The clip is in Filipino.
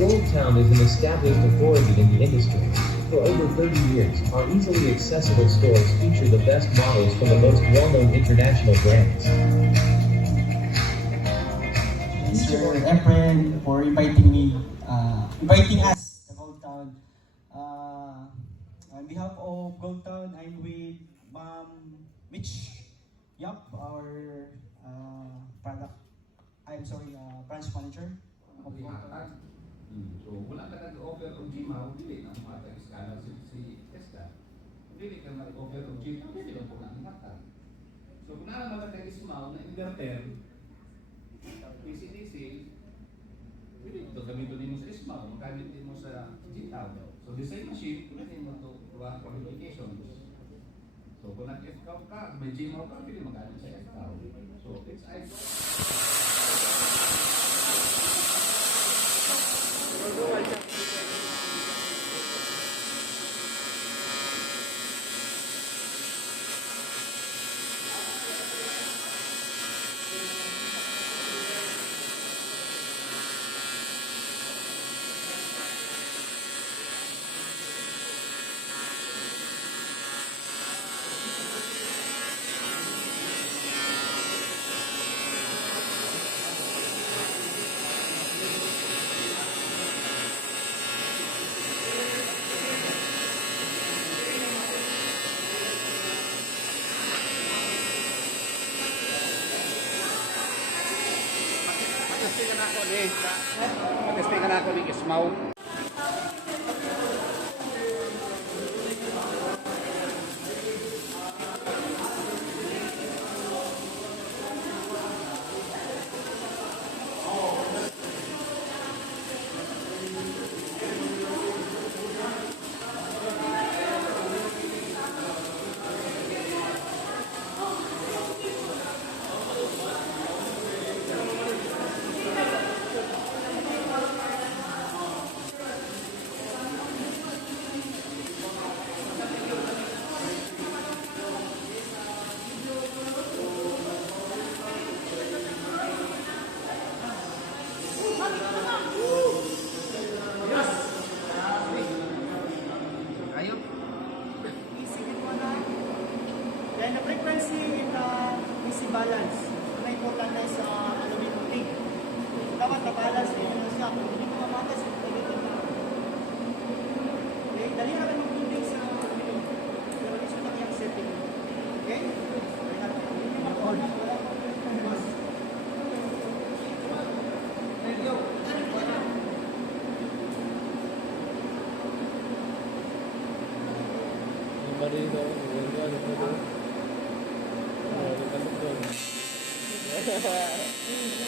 Goldtown is an established authority in the industry. For over 30 years, our easily accessible stores feature the best models from the most well-known international brands. Sir Efren for inviting us to Goldtown. On behalf of Goldtown, I'm with Ma'am Mitch Yap, our product, branch manager of Goldtown. So, wala ka nag-offer of Gmail, dili na mga tagiskala si Esda. Dili ka nag-offer of Gmail, dili lang po na matag. So, kung naman mga tagismaw na inverter, DC-DC, dili ito gamitin din mo sa Ismaw, magamit din mo sa Gmail. So, the same machine, gamitin mo ito for qualifications. So, kung nag-FCAW ka, may Gmail ka, pili magamit sa FCAW. So, it's either. Mag-stay ka na ako ni Ismaw. Then the frequency in the DC balance, na important na sa aluminum link. Dapat na-balance din yung siya. Kung hindi mo mamatas, ito na. Okay, dali na lang mag-tubig sa aluminum. Pero gusto na yung setting. Okay? Hindi mo mag-on. Thank you.